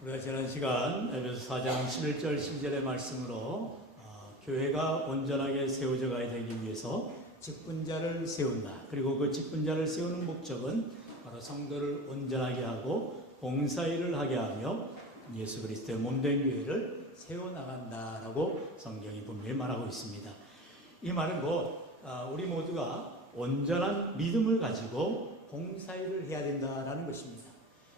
우리가 지난 시간 에베소 4장 11절 12절의 말씀으로 교회가 온전하게 세워져 가야 되기 위해서 직분자를 세운다. 그리고 그 직분자를 세우는 목적은 바로 성도를 온전하게 하고 봉사일을 하게 하며 예수 그리스도의 몸된 교회를 세워나간다라고 성경이 분명히 말하고 있습니다. 이 말은 곧 우리 모두가 온전한 믿음을 가지고 봉사일을 해야 된다라는 것입니다.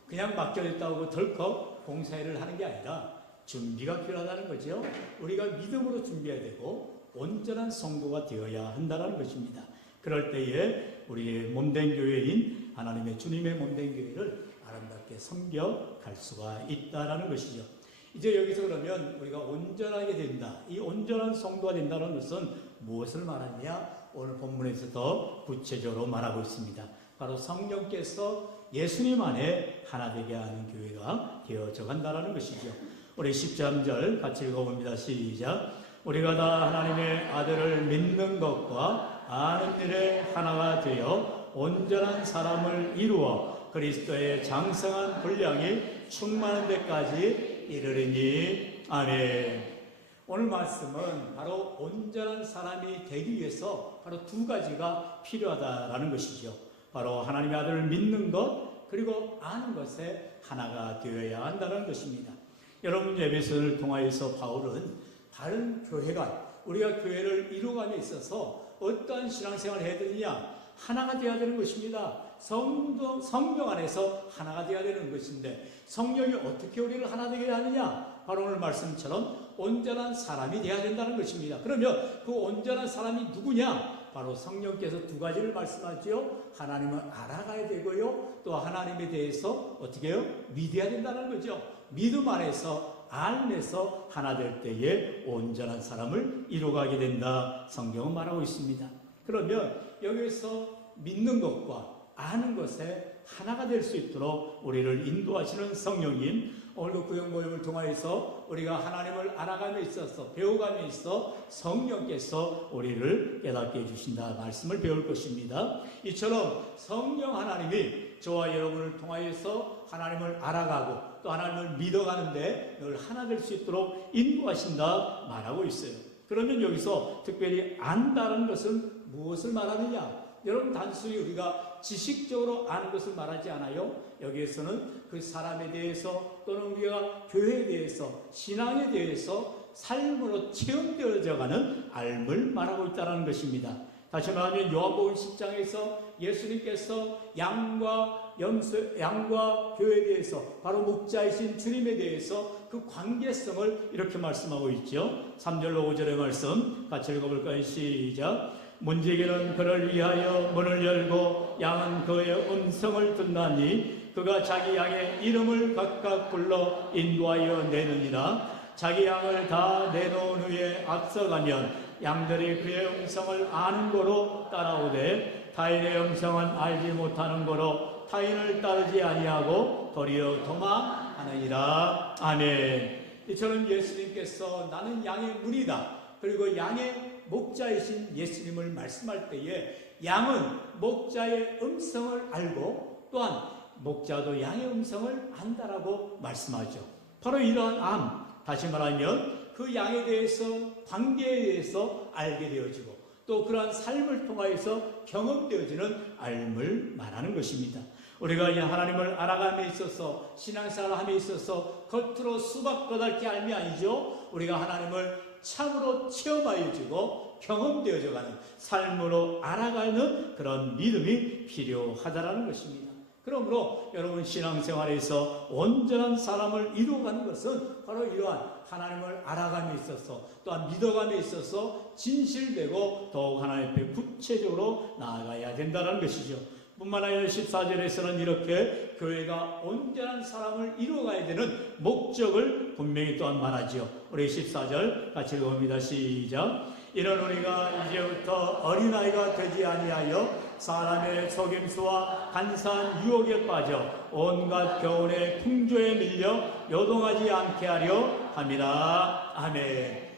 그냥 맡겨졌다고 덜컥 봉사일을 하는 게 아니라 준비가 필요하다는 거죠. 우리가 믿음으로 준비해야 되고 온전한 성도가 되어야 한다는 것입니다. 그럴 때에 우리의 몸된 교회인 하나님의 주님의 몸된 교회를 아름답게 섬겨갈 수가 있다는 것이죠. 이제 여기서 그러면 우리가 온전하게 된다. 이 온전한 성도가 된다는 것은 무엇을 말하느냐? 오늘 본문에서 더 구체적으로 말하고 있습니다. 바로 성령께서 예수님 안에 하나 되게 하는 교회가 되어져 간다는 것이죠. 우리 13절 같이 읽어봅니다. 시작. 우리가 다 하나님의 아들을 믿는 것과 아는 일에 하나가 되어 온전한 사람을 이루어 그리스도의 장성한 분량이 충만한 데까지 이르리니. 아멘. 오늘 말씀은 바로 온전한 사람이 되기 위해서 바로 두 가지가 필요하다라는 것이죠. 바로 하나님의 아들을 믿는 것, 그리고 아는 것에 하나가 되어야 한다는 것입니다. 여러분, 에베소를 통하여서 바울은 바른 교회관, 우리가 교회를 이루감에 있어서 어떠한 신앙생활을 해야 되느냐? 하나가 되어야 되는 것입니다. 성령 안에서 하나가 되어야 되는 것인데, 성령이 어떻게 우리를 하나 되게 하느냐? 바로 오늘 말씀처럼 온전한 사람이 되어야 된다는 것입니다. 그러면 그 온전한 사람이 누구냐? 바로 성령께서 두 가지를 말씀하죠. 하나님을 알아가야 되고요, 또 하나님에 대해서 어떻게 해요? 믿어야 된다는 거죠. 믿음 안에서, 안에서 하나 될 때에 온전한 사람을 이루어가게 된다. 성경은 말하고 있습니다. 그러면 여기서 믿는 것과 아는 것에 하나가 될 수 있도록 우리를 인도하시는 성령님, 오늘 그 구역 모임을 통하여서 우리가 하나님을 알아감에 있어서, 배워감에 있어 성령께서 우리를 깨닫게 해주신다 말씀을 배울 것입니다. 이처럼 성령 하나님이 저와 여러분을 통하여서 하나님을 알아가고 또 하나님을 믿어가는데 늘 하나 될 수 있도록 인도하신다 말하고 있어요. 그러면 여기서 특별히 안다는 것은 무엇을 말하느냐? 여러분, 단순히 우리가 지식적으로 아는 것을 말하지 않아요. 여기에서는 그 사람에 대해서 또는 우리가 교회에 대해서, 신앙에 대해서 삶으로 체험되어져가는 알을 말하고 있다는 것입니다. 다시 말하면 요한복음 10장에서 예수님께서 양과 교회에 대해서, 바로 목자이신 주님에 대해서 그 관계성을 이렇게 말씀하고 있죠. 3절로 5절의 말씀 같이 읽어볼까요? 시작. 문지기는 그를 위하여 문을 열고 양은 그의 음성을 듣나니 그가 자기 양의 이름을 각각 불러 인도하여 내느니라. 자기 양을 다 내놓은 후에 앞서가면 양들이 그의 음성을 아는 거로 따라오되 타인의 음성은 알지 못하는 거로 타인을 따르지 아니하고 도리어 도망하느니라. 아멘. 이처럼 예수님께서 나는 양의 문이다, 그리고 양의 목자이신 예수님을 말씀할 때에 양은 목자의 음성을 알고 또한 목자도 양의 음성을 안다라고 말씀하죠. 바로 이러한 암, 다시 말하면 그 양에 대해서, 관계에 대해서 알게 되어지고 또 그러한 삶을 통하여서 경험되어지는 알을 말하는 것입니다. 우리가 이 하나님을 알아감에 있어서, 신앙생활함에 있어서 겉으로 수박거달게 알미 아니죠. 우리가 하나님을 참으로 체험하여지고 경험되어져가는, 삶으로 알아가는 그런 믿음이 필요하다는 것입니다. 그러므로 여러분, 신앙생활에서 온전한 사람을 이루어가는 것은 바로 이러한 하나님을 알아감에 있어서 또한 믿어감에 있어서 진실되고 더욱 하나님 앞에 구체적으로 나아가야 된다는 것이죠. 뿐만 아니라 14절에서는 이렇게 교회가 온전한 사람을 이루어가야 되는 목적을 분명히 또한 말하죠. 우리 14절 같이 읽어봅니다. 시작. 이는 우리가 이제부터 어린아이가 되지 아니하여 사람의 속임수와 간사한 유혹에 빠져 온갖 교훈의 풍조에 밀려 요동하지 않게 하려 함이라. 아멘.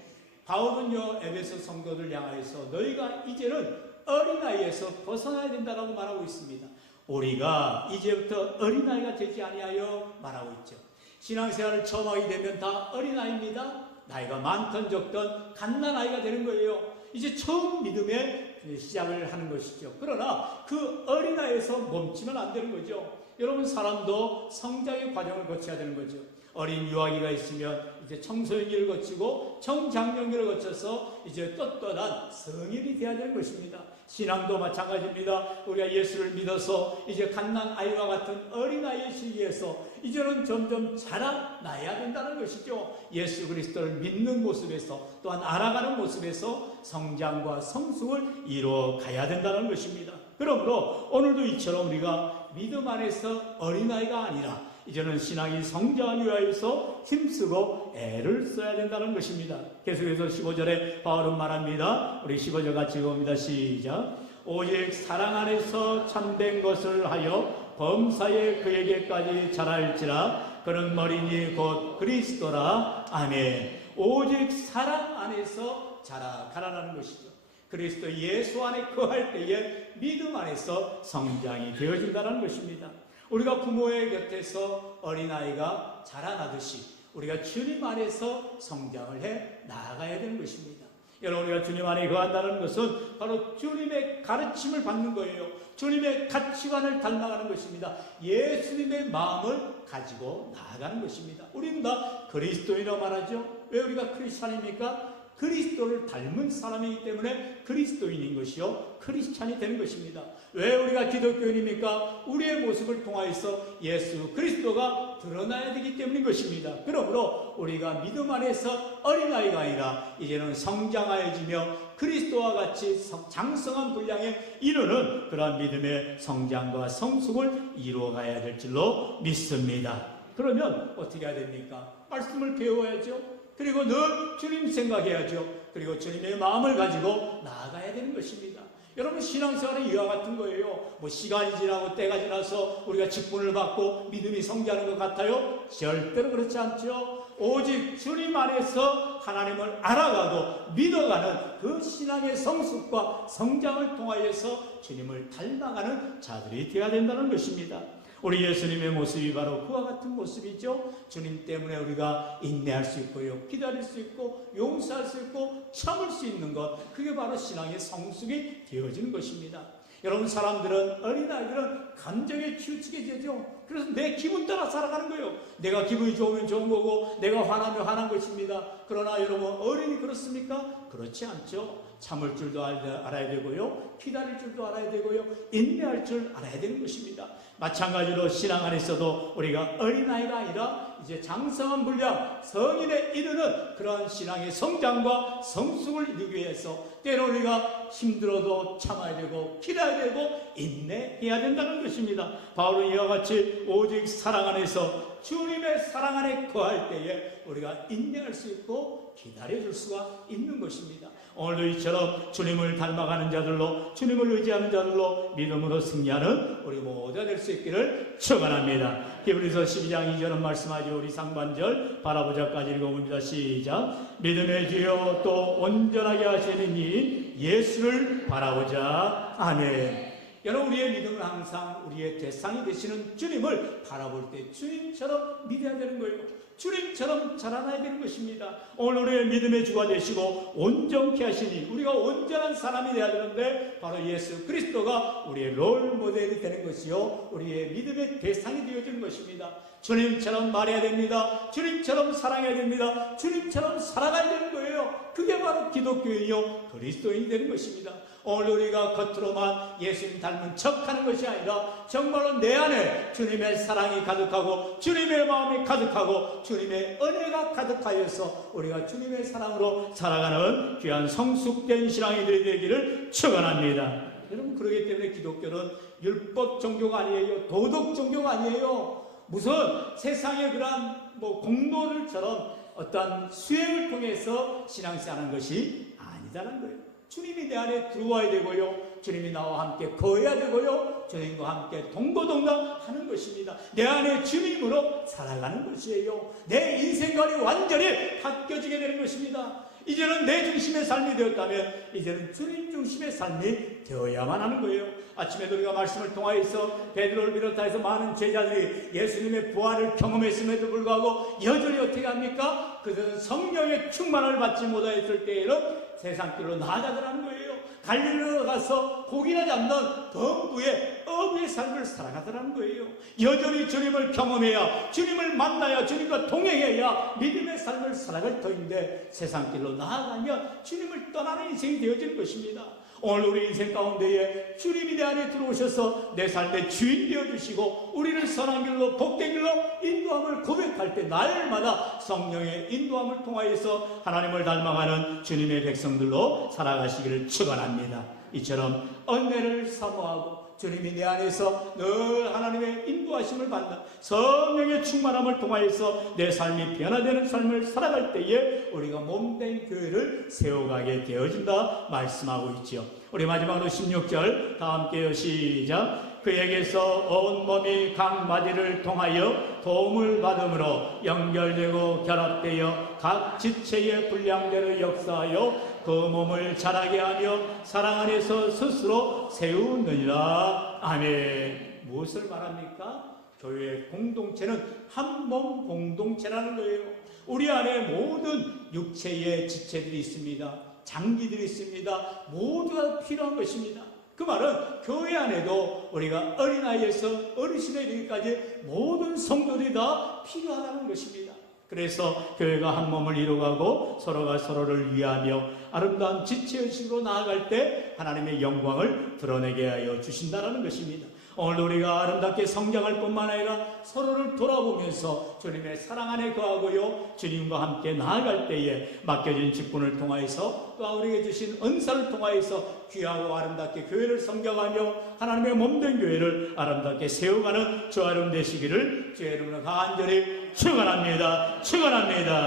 바울은요, 에베소 성도들 향하여서 너희가 이제는 어린아이에서 벗어나야 된다고 말하고 있습니다. 우리가 이제부터 어린아이가 되지 아니하여 말하고 있죠. 신앙생활을 처음 하게 되면 다 어린아이입니다. 나이가 많든 적든 갓난아이가 되는 거예요. 이제 처음 믿음의 시작을 하는 것이죠. 그러나 그 어린아이에서 멈추면 안 되는 거죠. 여러분, 사람도 성장의 과정을 거쳐야 되는 거죠. 어린 유아기가 있으면 이제 청소년기를 거치고 청장년기를 거쳐서 이제 떳떳한 성인이 되어야 되는 것입니다. 신앙도 마찬가지입니다. 우리가 예수를 믿어서 이제 갓난아이와 같은 어린아이의 시기에서 이제는 점점 자라나야 된다는 것이죠. 예수 그리스도를 믿는 모습에서 또한 알아가는 모습에서 성장과 성숙을 이루어 가야 된다는 것입니다. 그러므로 오늘도 이처럼 우리가 믿음 안에서 어린아이가 아니라 이제는 신앙이 성장하기 위하여서 힘쓰고 애를 써야 된다는 것입니다. 계속해서 15절에 바울은 말합니다. 우리 15절 같이 읽어봅니다. 시작. 오직 사랑 안에서 참된 것을 하여 범사에 그에게까지 자랄지라. 그는 머리니 곧 그리스도라. 아멘. 오직 사랑 안에서 자라가라는 것이죠. 그리스도 예수 안에 거할 때에 믿음 안에서 성장이 되어진다는 것입니다. 우리가 부모의 곁에서 어린아이가 자라나듯이 우리가 주님 안에서 성장을 해 나아가야 되는 것입니다. 여러분, 우리가 주님 안에 거한다는 것은 바로 주님의 가르침을 받는 거예요. 주님의 가치관을 닮아가는 것입니다. 예수님의 마음을 가지고 나아가는 것입니다. 우리는 다 그리스도인이라고 말하죠. 왜 우리가 크리스찬입니까? 그리스도를 닮은 사람이기 때문에 그리스도인인 것이요 크리스찬이 되는 것입니다. 왜 우리가 기독교인입니까? 우리의 모습을 통하여서 예수 그리스도가 드러나야 되기 때문인 것입니다. 그러므로 우리가 믿음 안에서 어린아이가 아니라 이제는 성장하여지며 그리스도와 같이 장성한 분량에 이르는 그러한 믿음의 성장과 성숙을 이루어가야 될 줄로 믿습니다. 그러면 어떻게 해야 됩니까? 말씀을 배워야죠. 그리고 늘 주님 생각해야죠. 그리고 주님의 마음을 가지고 나아가야 되는 것입니다. 여러분, 신앙생활은 이와 같은 거예요. 시간이 지나고 때가 지나서 우리가 직분을 받고 믿음이 성장하는 것 같아요? 절대로 그렇지 않죠. 오직 주님 안에서 하나님을 알아가고 믿어가는 그 신앙의 성숙과 성장을 통하여서 주님을 닮아가는 자들이 되어야 된다는 것입니다. 우리 예수님의 모습이 바로 그와 같은 모습이죠. 주님 때문에 우리가 인내할 수 있고요, 기다릴 수 있고, 용서할 수 있고, 참을 수 있는 것, 그게 바로 신앙의 성숙이 되어지는 것입니다. 여러분, 사람들은, 어린아이들은 감정에 치우치게 되죠. 그래서 내 기분 따라 살아가는 거예요. 내가 기분이 좋으면 좋은 거고 내가 화나면 화난 것입니다. 그러나 여러분, 어른이 그렇습니까? 그렇지 않죠. 참을 줄도 알아야 되고요, 기다릴 줄도 알아야 되고요, 인내할 줄 알아야 되는 것입니다. 마찬가지로 신앙 안에서도 우리가 어린아이가 아니라 이제 장성한 분량, 성인에 이르는 그러한 신앙의 성장과 성숙을 이루기 위해서 때로 우리가 힘들어도 참아야 되고 기다려야 되고 인내해야 된다는 것입니다. 바울은 이와 같이 오직 사랑 안에서 주님의 사랑 안에 거할 때에 우리가 인내할 수 있고 기다려줄 수가 있는 것입니다. 오늘도 이처럼 주님을 닮아가는 자들로, 주님을 의지하는 자들로 믿음으로 승리하는 우리 모두가 될 수 있기를 축원합니다. 히브리서 12장 2절은 말씀하죠. 우리 상반절 바라보자까지 읽어봅니다. 시작. 믿음의 주여 또 온전하게 하시는 이 예수를 바라보자. 아멘. 여러분, 우리의 믿음은 항상 우리의 대상이 되시는 주님을 바라볼 때 주님처럼 믿어야 되는 거예요. 주님처럼 자라나야 되는 것입니다. 오늘 우리의 믿음의 주가 되시고 온전케 하시니 우리가 온전한 사람이 되어야 되는데 바로 예수 그리스도가 우리의 롤 모델이 되는 것이요, 우리의 믿음의 대상이 되어지는 것입니다. 주님처럼 말해야 됩니다. 주님처럼 사랑해야 됩니다. 주님처럼 살아가야 되는 거예요. 그게 바로 기독교인이요 그리스도인이 되는 것입니다. 오늘 우리가 겉으로만 예수님 닮은 척하는 것이 아니라 정말로 내 안에 주님의 사랑이 가득하고 주님의 마음이 가득하고 주님의 은혜가 가득하여서 우리가 주님의 사랑으로 살아가는 귀한 성숙된 신앙인들이 되기를 축원합니다. 여러분, 그렇기 때문에 기독교는 율법 종교가 아니에요. 도덕 종교가 아니에요. 무슨 세상의 그러한 공로를처럼 어떤 수행을 통해서 신앙생활하는 것이 아니다라는 거예요. 주님이 내 안에 들어와야 되고요, 주님이 나와 함께 거해야 되고요, 주님과 함께 동고동락하는 것입니다. 내 안에 주님으로 살아가는 것이에요. 내 인생관이 완전히 바뀌어지게 되는 것입니다. 이제는 내 중심의 삶이 되었다면 이제는 주님 중심의 삶이 되어야만 하는 거예요. 아침에도 우리가 말씀을 통하여서 베드로를 비롯해서 많은 제자들이 예수님의 부활을 경험했음에도 불구하고 여전히 어떻게 합니까? 그들은 성령의 충만을 받지 못하였을 때에는 세상길로 나아가더라는 거예요. 갈릴리로 가서 고기나 잡는 덩부의 어부의 삶을 살아가더라는 거예요. 여전히 주님을 경험해야, 주님을 만나야, 주님과 동행해야 믿음의 삶을 살아갈 터인데 세상길로 나아가면 주님을 떠나는 인생이 되어질 것입니다. 오늘 우리 인생 가운데에 주님이 내 안에 들어오셔서 내 삶의 주인 되어주시고 우리를 선한 길로 복된 길로 인도함을 고백할 때 날마다 성령의 인도함을 통하여서 하나님을 닮아가는 주님의 백성들로 살아가시기를 축원합니다. 이처럼 은혜를 사모하고 주님이 내 안에서 늘 하나님의 인도하심을 받는 성령의 충만함을 통하여서 내 삶이 변화되는 삶을 살아갈 때에 우리가 몸된 교회를 세워가게 되어진다 말씀하고 있지요. 우리 마지막으로 16절 다 함께요. 시작. 그에게서 온몸이 각 마디를 통하여 도움을 받음으로 연결되고 결합되어 각 지체의 분량대로 역사하여 그 몸을 자라게 하며 사랑 안에서 스스로 세우느니라. 아멘. 무엇을 말합니까? 교회 공동체는 한 몸 공동체라는 거예요. 우리 안에 모든 육체의 지체들이 있습니다. 장기들이 있습니다. 모두가 필요한 것입니다. 그 말은 교회 안에도 우리가 어린아이에서 어르신에 이르기까지 모든 성도들이 다 필요하다는 것입니다. 그래서 교회가 한 몸을 이루어가고 서로가 서로를 위하며 아름다운 지체의식으로 나아갈 때 하나님의 영광을 드러내게 하여 주신다는 것입니다. 오늘 우리가 아름답게 성장할 뿐만 아니라 서로를 돌아보면서 주님의 사랑 안에 거하고요 주님과 함께 나아갈 때에 맡겨진 직분을 통하여서 또 우리에게 주신 은사를 통하여서 귀하고 아름답게 교회를 성장하며 하나님의 몸된 교회를 아름답게 세워가는 주와 여러분 되시기를 주의 이름으로 간절히 축원합니다. 축원합니다.